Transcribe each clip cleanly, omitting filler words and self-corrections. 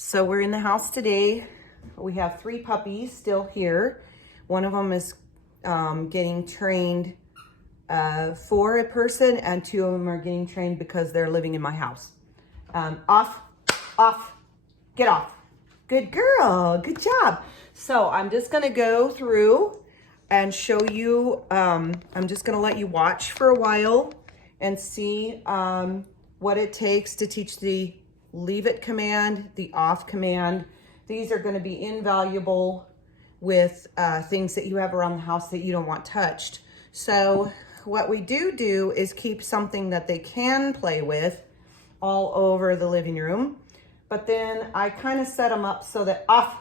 So we're in the house today. We have 3 puppies still here. One of them is getting trained for a person, and 2 of them are getting trained because they're living in my house. Off, get off. Good girl, good job. So I'm just gonna go through and show you, I'm just gonna let you watch for a while and see what it takes to teach the leave it command, the off command. These are gonna be invaluable with things that you have around the house that you don't want touched. So what we do is keep something that they can play with all over the living room. But then I kind of set them up so that off,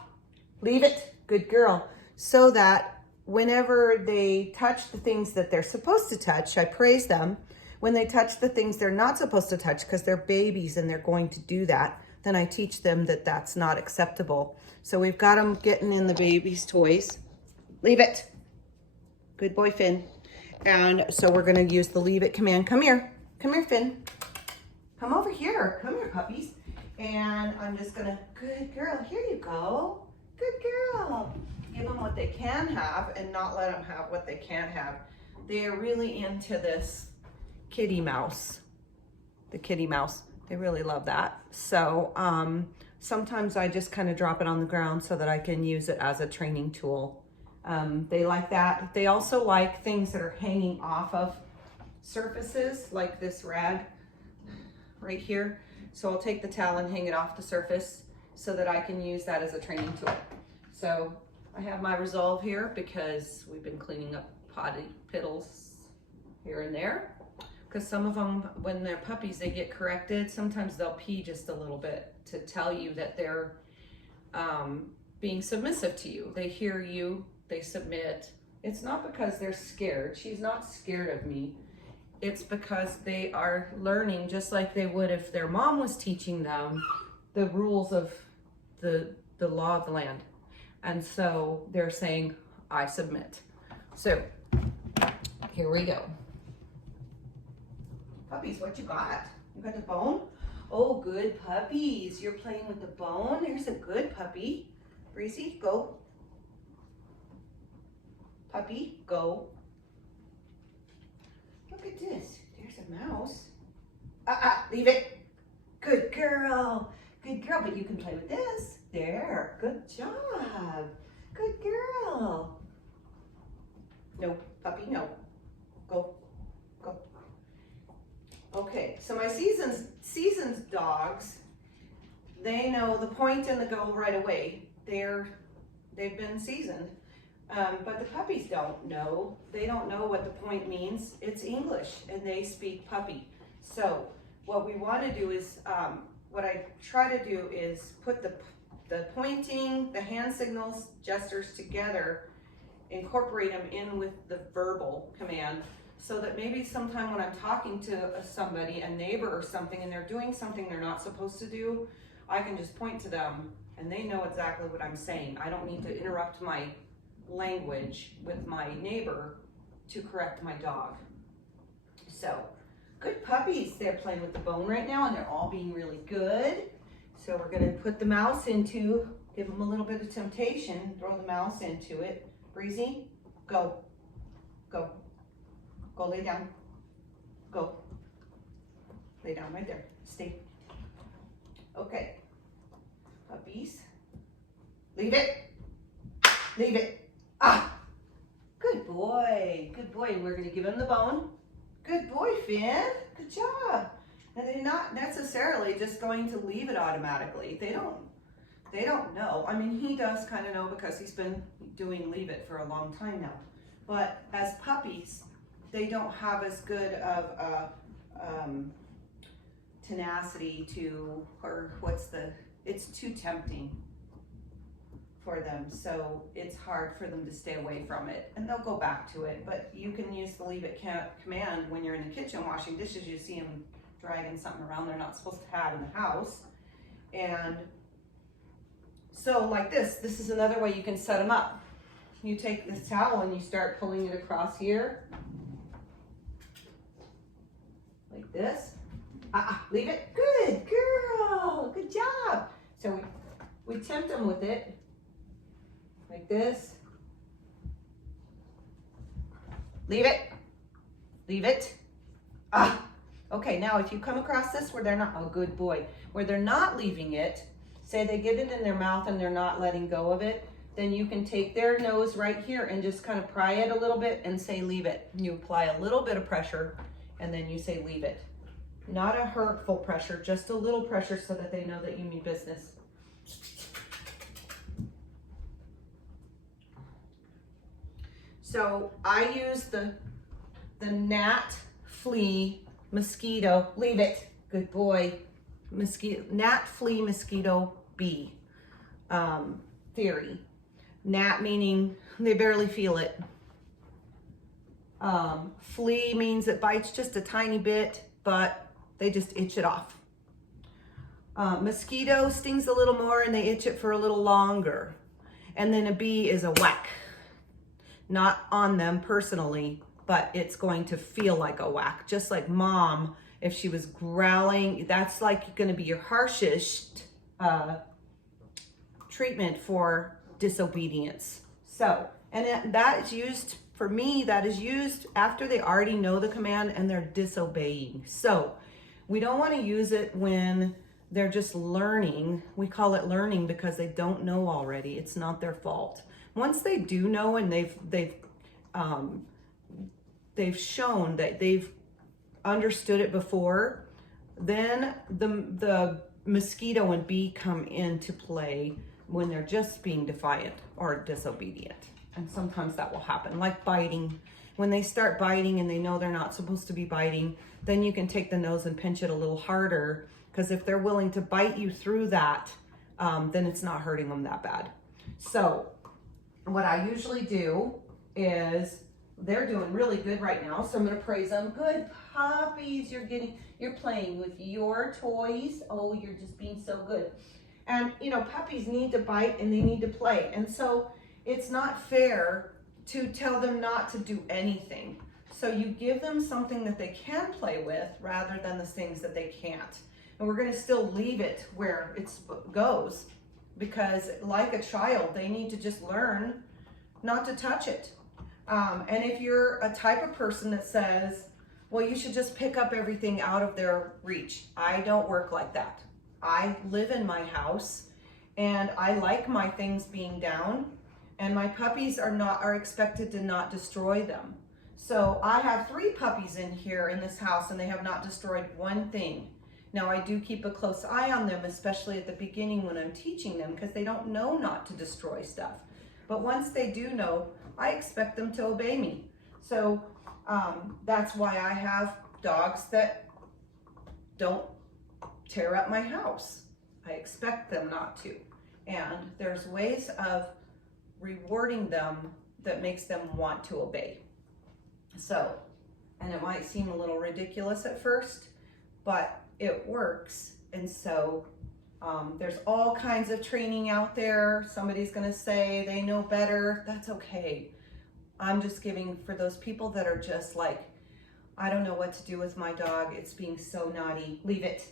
leave it, good girl. So that whenever they touch the things that they're supposed to touch, I praise them. When they touch the things they're not supposed to touch because they're babies and they're going to do that, then I teach them that that's not acceptable. So we've got them getting in the baby's toys. Leave it. Good boy, Finn. And so we're gonna use the leave it command. Come here, Finn. Come over here, come here, puppies. And I'm just gonna, good girl, here you go. Good girl. Give them what they can have and not let them have what they can't have. They are really into this kitty mouse, the kitty mouse. They really love that. So sometimes I just kind of drop it on the ground so that I can use it as a training tool. They like that. They also like things that are hanging off of surfaces, like this rag right here. So I'll take the towel and hang it off the surface so that I can use that as a training tool. So I have my Resolve here because we've been cleaning up potty piddles here and there. Because some of them, when they're puppies, they get corrected. Sometimes they'll pee just a little bit to tell you that they're being submissive to you. They hear you, they submit. It's not because they're scared. She's not scared of me. It's because they are learning just like they would if their mom was teaching them the rules of the law of the land. And so they're saying, I submit. So here we go. Puppies, what you got? You got the bone? Oh, good puppies. You're playing with the bone. There's a good puppy. Breezy, go. Puppy, go. Look at this. There's a mouse. Leave it. Good girl. Good girl, but you can play with this. There. Good job. Good girl. No, puppy, no. Go. Go. Okay, so my seasons dogs, they know the point and the go right away. They've been seasoned. But the puppies don't know. They don't know what the point means. It's English and they speak puppy. So what we want to do is, what I try to do is put the pointing, the hand signals, gestures together, incorporate them in with the verbal command so that maybe sometime when I'm talking to somebody, a neighbor or something, and they're doing something they're not supposed to do, I can just point to them and they know exactly what I'm saying. I don't need to interrupt my language with my neighbor to correct my dog. So good puppies. They're playing with the bone right now and they're all being really good. So we're going to put the mouse into, give them a little bit of temptation, throw the mouse into it. Breezy, go. Go. Go lay down. Go. Lay down right there. Stay. Okay. Puppies. Leave it. Leave it. Good boy. Good boy. We're going to give him the bone. Good boy, Finn. Good job. And they're not necessarily just going to leave it automatically. They don't know. I mean, he does kind of know because he's been doing leave it for a long time now. But as puppies, they don't have as good of tenacity to, or it's too tempting for them, so it's hard for them to stay away from it, and they'll go back to it. But you can use the leave it command when you're in the kitchen washing dishes. You see them dragging something around they're not supposed to have in the house, and so like this is another way you can set them up. You take this towel and you start pulling it across here like this. Leave it. Good girl. Good job. So we we tempt them with it, like this. Leave it, leave it. Ah, okay, now if you come across this where they're not, oh good boy, where they're not leaving it, say they get it in their mouth and they're not letting go of it, then you can take their nose right here and just kind of pry it a little bit and say leave it. You apply a little bit of pressure and then you say leave it. Not a hurtful pressure, just a little pressure so that they know that you mean business. So I use the gnat, flea, mosquito, leave it, good boy, mosquito, gnat, flea, mosquito, bee theory. Gnat meaning they barely feel it. Flea means it bites just a tiny bit, but they just itch it off. Mosquito stings a little more and they itch it for a little longer. And then a bee is a whack. Not on them personally, but it's going to feel like a whack. Just like mom, if she was growling, that's like going to be your harshest treatment for disobedience. So, and that is used, for me, that is used after they already know the command and they're disobeying. So we don't want to use it when they're just learning. We call it learning because they don't know already. It's not their fault. Once they do know and they've shown that they've understood it before, then the mosquito and bee come into play when they're just being defiant or disobedient. And sometimes that will happen, like biting. When they start biting and they know they're not supposed to be biting, then you can take the nose and pinch it a little harder, because if they're willing to bite you through that, then it's not hurting them that bad. So what I usually do is, they're doing really good right now, so I'm gonna praise them. Good puppies, you're playing with your toys. Oh, you're just being so good. And you know, puppies need to bite and they need to play. And so it's not fair to tell them not to do anything. So you give them something that they can play with rather than the things that they can't. And we're gonna still leave it where it goes, because like a child, they need to just learn not to touch it. And if you're a type of person that says, well, you should just pick up everything out of their reach, I don't work like that. I live in my house and I like my things being down, and my puppies are expected to not destroy them. So I have 3 puppies in here in this house and they have not destroyed one thing. Now I do keep a close eye on them, especially at the beginning when I'm teaching them, because they don't know not to destroy stuff. But once they do know, I expect them to obey me. So that's why I have dogs that don't tear up my house. I expect them not to. And there's ways of rewarding them that makes them want to obey. So, and it might seem a little ridiculous at first, but it works. And so there's all kinds of training out there. Somebody's gonna say they know better. That's okay. I'm just giving for those people that are just like, I don't know what to do with my dog. It's being so naughty. Leave it.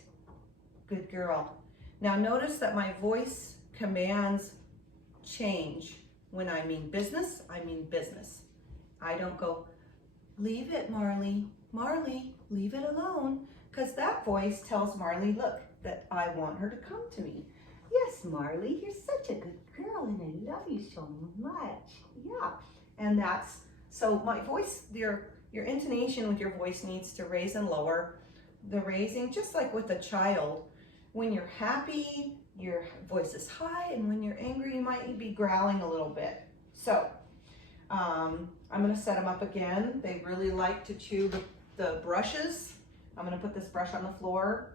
Good girl. Now notice that my voice commands change. When I mean business, I mean business. I don't go, leave it, Marley. Marley, leave it alone. Because that voice tells Marley, look, that I want her to come to me. Yes, Marley, you're such a good girl and I love you so much. Yeah. And that's, so my voice, your intonation with your voice needs to raise and lower. The raising, just like with a child, when you're happy, your voice is high, and when you're angry, you might be growling a little bit. So I'm gonna set them up again. They really like to chew the brushes. I'm gonna put this brush on the floor.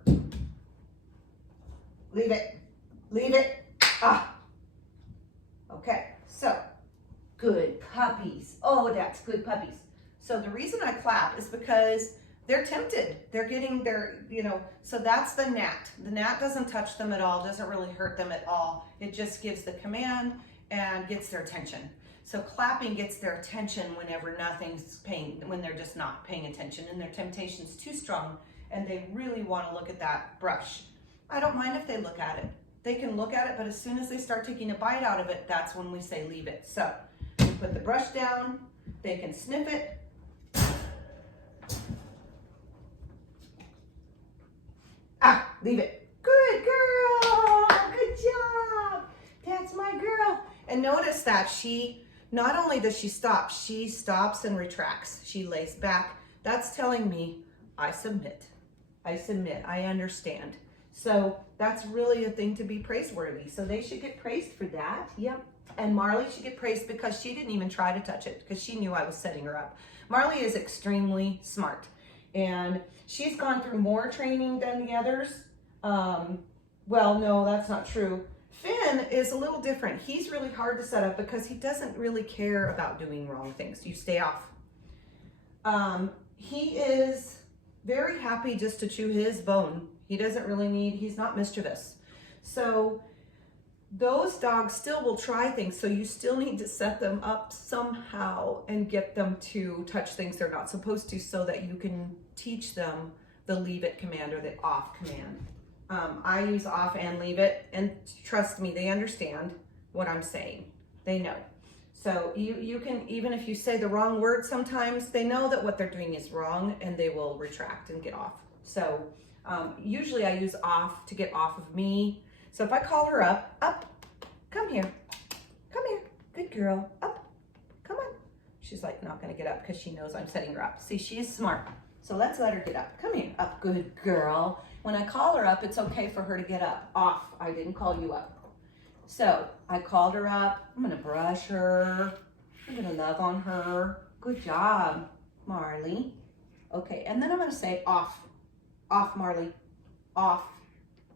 Leave it, leave it. Ah, okay, so good puppies. Oh, that's good puppies. So the reason I clap is because they're tempted. They're getting their, so that's the gnat. The gnat doesn't touch them at all, doesn't really hurt them at all. It just gives the command and gets their attention. So clapping gets their attention whenever when they're just not paying attention and their temptation's too strong and they really want to look at that brush. I don't mind if they look at it. They can look at it, but as soon as they start taking a bite out of it, that's when we say leave it. So we put the brush down, they can sniff it. Ah, leave it. Good girl, good job. That's my girl. And notice that she, not only does she stop, she stops and retracts. She lays back. That's telling me, I submit. I submit, I understand. So that's really a thing to be praiseworthy. So they should get praised for that. Yep. And Marley should get praised because she didn't even try to touch it because she knew I was setting her up. Marley is extremely smart and she's gone through more training than the others. Well, no, that's not true. Finn is a little different. He's really hard to set up because he doesn't really care about doing wrong things. You stay off. He is very happy just to chew his bone. He doesn't really need, he's not mischievous. So those dogs still will try things. So you still need to set them up somehow and get them to touch things they're not supposed to so that you can teach them the leave it command or the off command. I use off and leave it, and trust me, they understand what I'm saying. They know. So you can, even if you say the wrong word sometimes, they know that what they're doing is wrong and they will retract and get off. So usually I use off to get off of me. So if I call her up, come here, good girl, up, come on. She's like not gonna get up because she knows I'm setting her up. See, she is smart. So let's let her get up. Come here, up, good girl. When I call her up, it's okay for her to get up. Off, I didn't call you up. So I called her up. I'm gonna brush her. I'm gonna love on her. Good job, Marley. Okay, and then I'm gonna say off. Off, Marley. Off.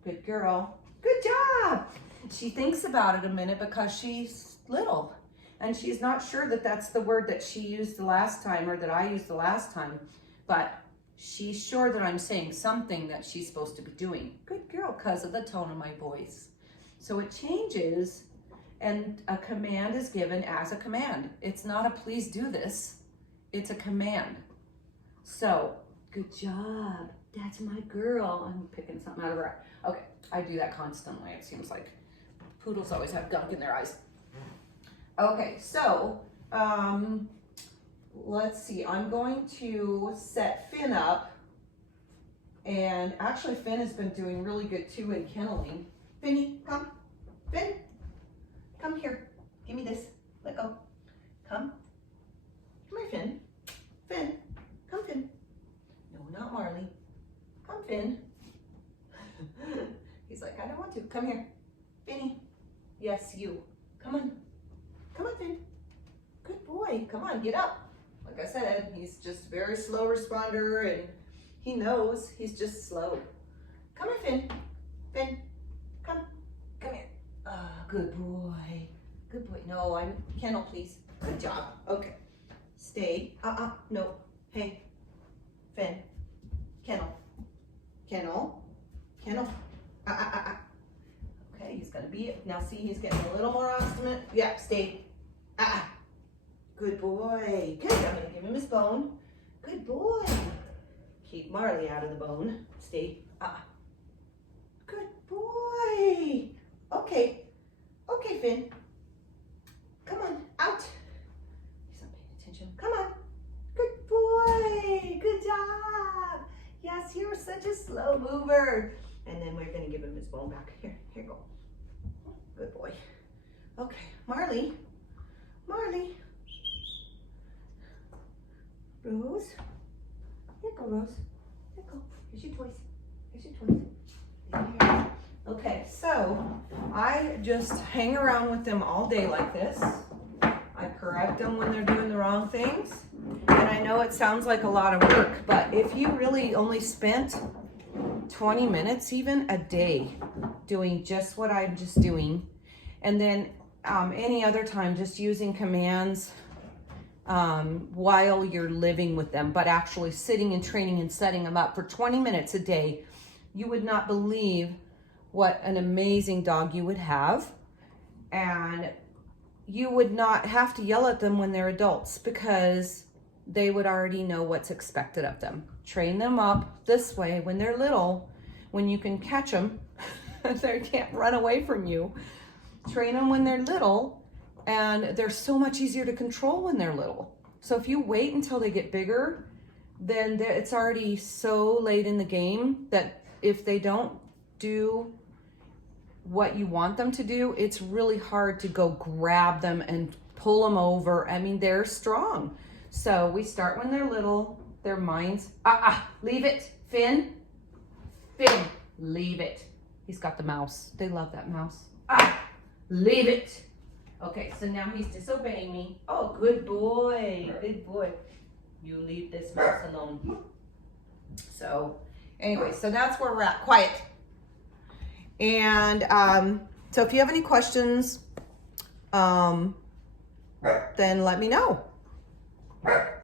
Good girl. Good job. She thinks about it a minute because she's little and she's not sure that that's the word that she used the last time or that I used the last time, but she's sure that I'm saying something that she's supposed to be doing. Good girl, because of the tone of my voice. So it changes and a command is given as a command. It's not a please do this, it's a command. So, good job, that's my girl. I'm picking something out of her eye. Okay, I do that constantly, it seems like. Poodles always have gunk in their eyes. Okay, so let's see. I'm going to set Finn up. And actually Finn has been doing really good too in kenneling. Finny, come. Finn, come here. Give me this. Let go. Come. Come here, Finn. Finn, come, Finn. No, not Marley. Come, Finn. He's like, I don't want to. Come here. Finny. Yes, you. Come on. Come on, Finn. Good boy. Come on, get up. Like I said, he's just a very slow responder and he knows he's just slow. Come here, Finn. Finn, come. Come here. Good boy. Good boy. No, I'm kennel, please. Good job. Okay. Stay. No. Hey. Finn. Kennel. Kennel. Kennel. Okay, he's gonna be it. Now see, he's getting a little more obstinate. Yeah, stay. Good boy. Good. I'm gonna give him his bone. Good boy. Keep Marley out of the bone. Stay. Good boy. Okay. Okay, Finn. Come on, out. He's not paying attention. Come on. Good boy. Good job. Yes, you're such a slow mover. And then we're gonna give him his bone back. Here you go. Good boy. Okay, Marley. Marley. Rose. Here you go, Rose. Here you go. Here's your toys. Here's your toys. There. Okay, so I just hang around with them all day like this. I correct them when they're doing the wrong things. And I know it sounds like a lot of work, but if you really only spent 20 minutes even a day doing just what I'm just doing, and then any other time just using commands while you're living with them, but actually sitting and training and setting them up for 20 minutes a day, you would not believe what an amazing dog you would have. And you would not have to yell at them when they're adults because they would already know what's expected of them. Train them up this way when they're little, when you can catch them They can't run away from you. Train them when they're little, and they're so much easier to control when they're little. So if you wait until they get bigger, then it's already so late in the game that if they don't do what you want them to do, it's really hard to go grab them and pull them over. I mean, they're strong. So we start when they're little. Their minds, leave it, Finn, leave it. He's got the mouse. They love that mouse. Leave it. Okay, so now he's disobeying me. Oh, good boy, good boy. You leave this mouse alone. So anyway, so that's where we're at. Quiet. And so if you have any questions, then let me know.